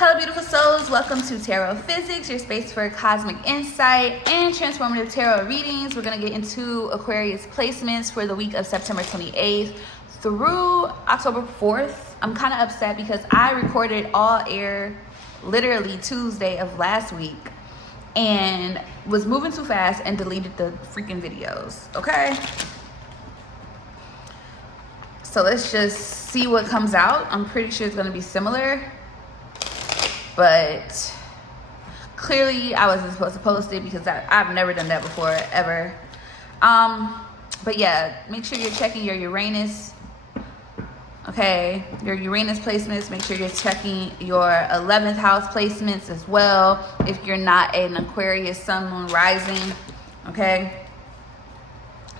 Hello beautiful souls, welcome to Tarophysics, your space for cosmic insight and transformative tarot readings. We're going to get into Aquarius placements for the week of September 28th through October 4th. I'm kind of upset because I recorded all air literally Tuesday of last week and was moving too fast and deleted the freaking videos, okay? So let's just see what comes out. I'm pretty sure it's going to be similar. But clearly I wasn't supposed to post it because I've never done that before, ever. But yeah, make sure you're checking your Uranus. Okay, your Uranus placements. Make sure you're checking your 11th house placements as well. If you're not an Aquarius sun, moon, rising. Okay.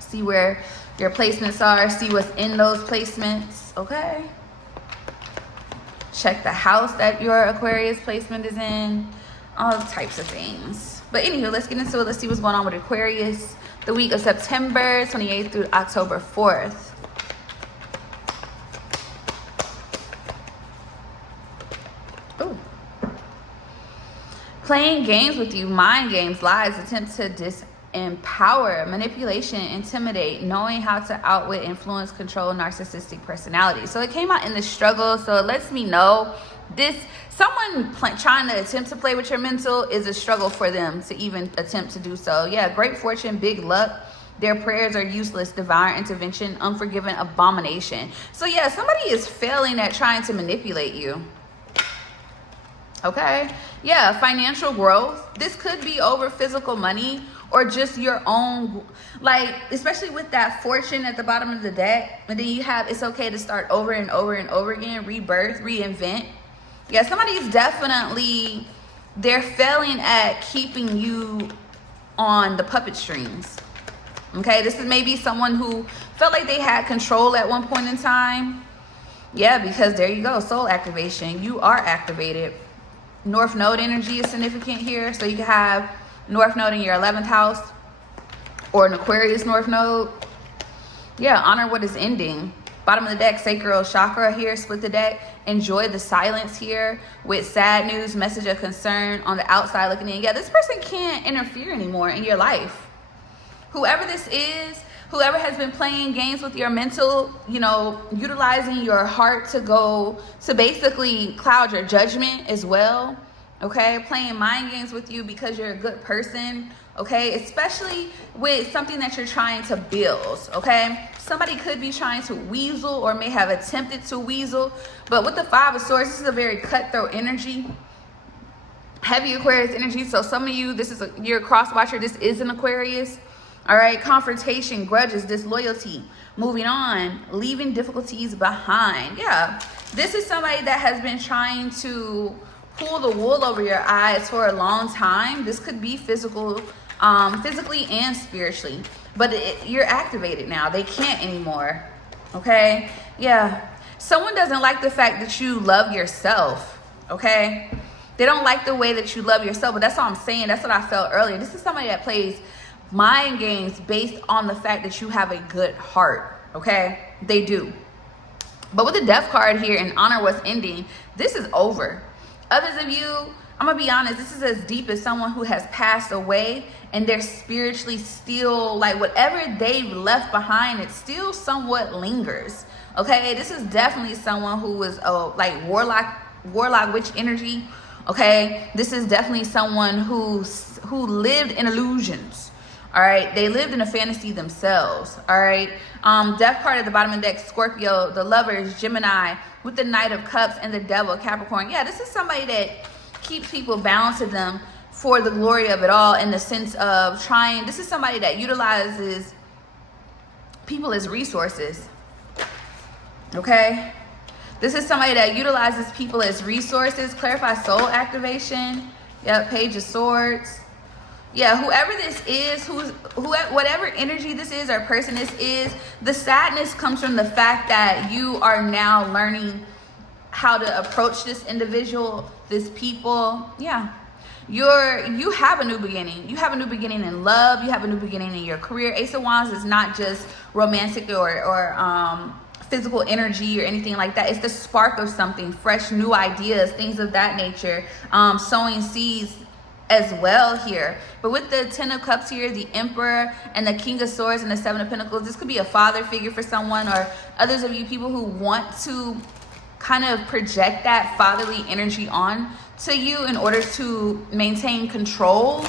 See where your placements are. See what's in those placements. Okay. Check the house that your Aquarius placement is in, all types of things. But anywho, let's get into it. Let's see what's going on with Aquarius the week of September 28th through October 4th. Ooh. Playing games with you, mind games, lies, attempt to disempower, manipulation, intimidate, knowing how to outwit, influence, control, narcissistic personality. So it came out in the struggle, so it lets me know someone trying to attempt to play with your mental is a struggle for them to even attempt to do so. Yeah, great fortune, big luck. Their prayers are useless, divine intervention, unforgiven abomination. So yeah, somebody is failing at trying to manipulate you. Okay, yeah, financial growth. This could be over physical money or just your own, like, especially with that fortune at the bottom of the deck. And then you have, it's okay to start over and over and over again, rebirth, reinvent. Yeah, somebody's definitely, they're failing at keeping you on the puppet strings. Okay, this is maybe someone who felt like they had control at one point in time. Yeah, because there you go, soul activation. You are activated. North Node energy is significant here. So you can have North Node in your 11th house or an Aquarius North Node. Yeah, honor what is ending. Bottom of the deck, sacral chakra here, split the deck. Enjoy the silence here with sad news, message of concern on the outside looking in. Yeah, this person can't interfere anymore in your life. Whoever this is, whoever has been playing games with your mental, you know, utilizing your heart to basically cloud your judgment as well. Okay, playing mind games with you because you're a good person. Okay, especially with something that you're trying to build. Okay, somebody could be trying to weasel or may have attempted to weasel, but with the Five of Swords, this is a very cutthroat energy, heavy Aquarius energy. So some of you, you're a cross watcher. This is an Aquarius. All right, confrontation, grudges, disloyalty, moving on, leaving difficulties behind. Yeah, this is somebody that has been trying to pull the wool over your eyes for a long time. This could be physically and spiritually, but you're activated now. They can't anymore. Okay, yeah, someone doesn't like the fact that you love yourself. Okay, they don't like the way that you love yourself, but that's what I'm saying. That's what I felt earlier. This is somebody that plays mind games based on the fact that you have a good heart. Okay, they do. But with the Death card here and honor what's ending, this is over. Others of you, I'm gonna be honest, this is as deep as someone who has passed away and they're spiritually still, like, whatever they've left behind, it still somewhat lingers. Okay, this is definitely someone who was like warlock witch energy. Okay, this is definitely someone who lived in illusions. All right, they lived in a fantasy themselves. All right, Death card at the bottom of the deck, Scorpio, the Lovers, Gemini, with the Knight of Cups and the Devil, Capricorn. Yeah, this is somebody that keeps people bound to them for the glory of it all, in the sense of trying. This is somebody that utilizes people as resources. Okay, this is somebody that utilizes people as resources. Clarify soul activation. Yep, Page of Swords. Yeah, whoever this is, whatever energy this is or person this is, the sadness comes from the fact that you are now learning how to approach this individual, this people. Yeah, you have a new beginning. You have a new beginning in love. You have a new beginning in your career. Ace of Wands is not just romantic or physical energy or anything like that. It's the spark of something fresh, new ideas, things of that nature. Sowing seeds as well here. But with the 10 of Cups here, the Emperor, and the King of Swords and the 7 of Pentacles, this could be a father figure for someone, or others of you people who want to kind of project that fatherly energy on to you in order to maintain control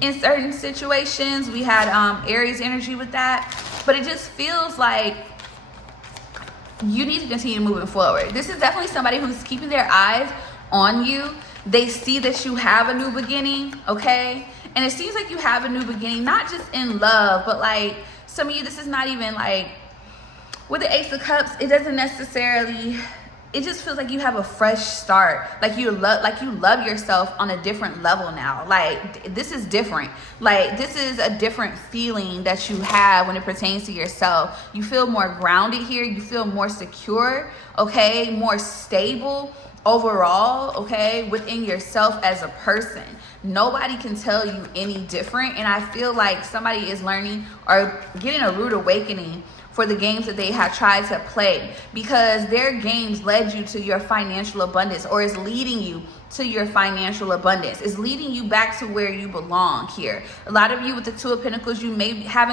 in certain situations. We had Aries energy with that, but it just feels like you need to continue moving forward. This is definitely somebody who's keeping their eyes on you. They see that you have a new beginning, okay? And it seems like you have a new beginning, not just in love, but like some of you, this is not even like, with the Ace of Cups, it doesn't necessarily, it just feels like you have a fresh start. Like you love yourself on a different level now. Like this is different. Like this is a different feeling that you have when it pertains to yourself. You feel more grounded here. You feel more secure, okay? More stable overall, okay, within yourself as a person. Nobody can tell you any different. And I feel like somebody is learning or getting a rude awakening for the games that they have tried to play, because their games led you to your financial abundance, or is leading you to your financial abundance. Is leading you back to where you belong here. A lot of you with the 2 of Pentacles, you may have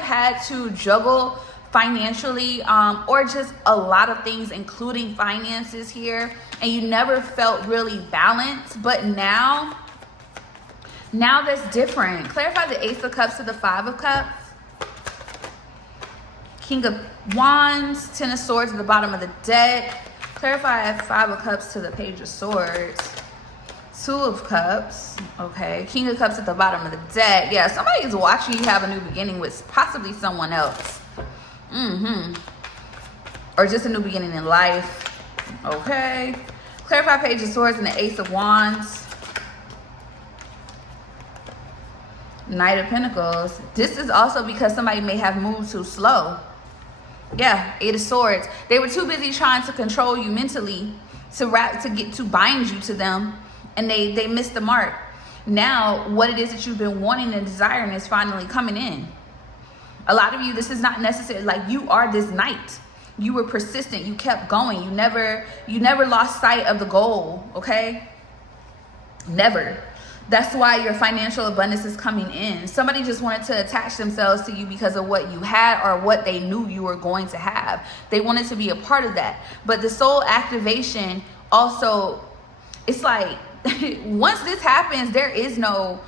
had to juggle financially, or just a lot of things, including finances here, and you never felt really balanced. But now that's different. Clarify the Ace of Cups to the 5 of Cups. King of Wands, 10 of Swords at the bottom of the deck. Clarify 5 of Cups to the Page of Swords. 2 of Cups, okay. King of Cups at the bottom of the deck. Yeah, somebody is watching you have a new beginning with possibly someone else. Or just a new beginning in life, okay. Clarify Page of Swords and the Ace of Wands. Knight of Pentacles. This is also because somebody may have moved too slow. Yeah, 8 of Swords. They were too busy trying to control you mentally to bind you to them, and they missed the mark. Now, what it is that you've been wanting and desiring is finally coming in. A lot of you, this is not necessarily like you are this knight. You were persistent. You kept going. You never lost sight of the goal, okay? Never. That's why your financial abundance is coming in. Somebody just wanted to attach themselves to you because of what you had or what they knew you were going to have. They wanted to be a part of that. But the soul activation also, it's like once this happens, there is no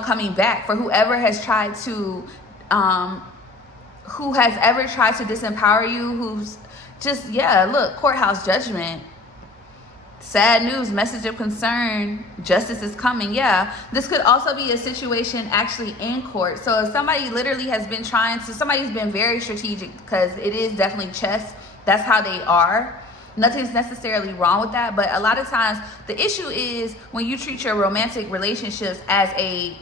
coming back for whoever has tried to who has ever tried to disempower you, who's just, yeah, look, courthouse judgment. Sad news, message of concern, justice is coming. Yeah, this could also be a situation actually in court. So if somebody literally has been somebody's been very strategic, because it is definitely chess. That's how they are. Nothing's necessarily wrong with that. But a lot of times the issue is when you treat your romantic relationships as a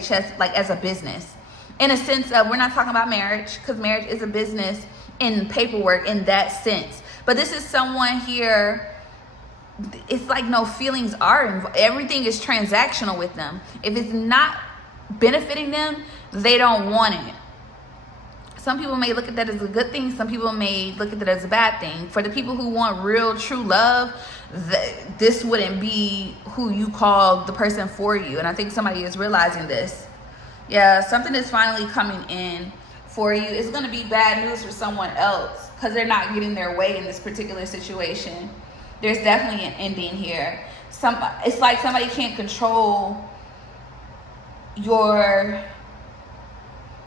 chess, like as a business. In a sense of, we're not talking about marriage, because marriage is a business in paperwork in that sense. But this is someone here, it's like no feelings are involved. Everything is transactional with them. If it's not benefiting them, they don't want it. Some people may look at that as a good thing. Some people may look at that as a bad thing. For the people who want real, true love, this wouldn't be who you call the person for you. And I think somebody is realizing this. Yeah, something is finally coming in for you. It's going to be bad news for someone else because they're not getting their way in this particular situation. There's definitely an ending here. It's like somebody can't control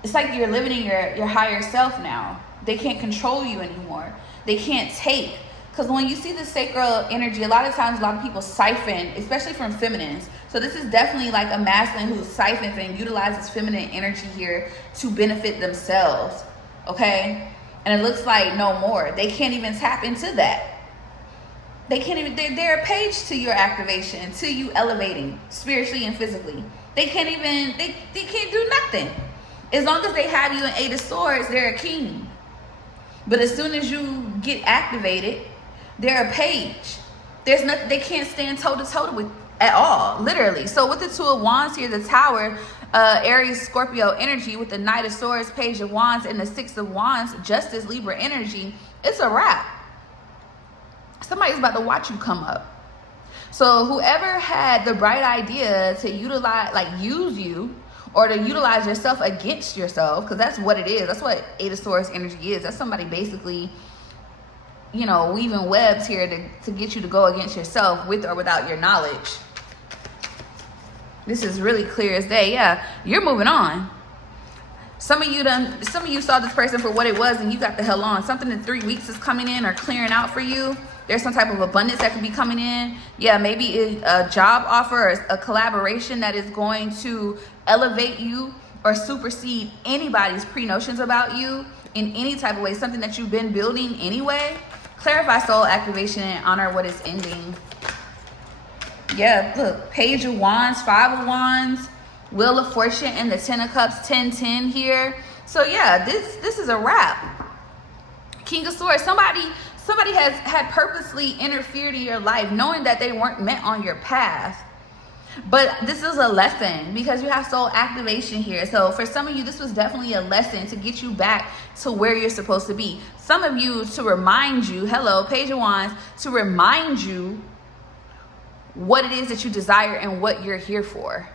it's like you're living in your higher self now. They can't control you anymore. They can't take. Because when you see the sacral energy, a lot of times a lot of people siphon, especially from feminines. So this is definitely like a masculine who siphons and utilizes feminine energy here to benefit themselves. Okay? And it looks like no more. They can't even tap into that. They can't even, they're a page to your activation, to you elevating spiritually and physically. They can't even, they can't do nothing. As long as they have you in 8 of Swords, they're a king. But as soon as you get activated, they're a page. There's nothing, they can't stand toe to toe with at all, literally. So with the 2 of Wands here, the Tower, Aries, Scorpio energy with the Knight of Swords, Page of Wands, and the Six of Wands, Justice, Libra energy, it's a wrap. Somebody's about to watch you come up. So whoever had the bright idea to utilize, like use you, or to utilize yourself against yourself, because that's what it is. That's what Eight of Swords energy is. That's somebody basically, you know, weaving webs here to get you to go against yourself with or without your knowledge. This is really clear as day. Yeah, you're moving on. Some of you saw this person for what it was and you got the hell on. Something in 3 weeks is coming in or clearing out for you. There's some type of abundance that could be coming in. Yeah, maybe a job offer or a collaboration that is going to elevate you or supersede anybody's pre-notions about you in any type of way. Something that you've been building anyway. Clarify soul activation and honor what is ending. Yeah, look, Page of Wands, Five of Wands, Wheel of Fortune, and the Ten of Cups, 10-10 here. So yeah, this is a wrap. King of Swords, somebody has had purposely interfered in your life knowing that they weren't meant on your path. But this is a lesson because you have soul activation here. So for some of you, this was definitely a lesson to get you back to where you're supposed to be. Some of you, to remind you, hello, Page of Wands, to remind you what it is that you desire and what you're here for.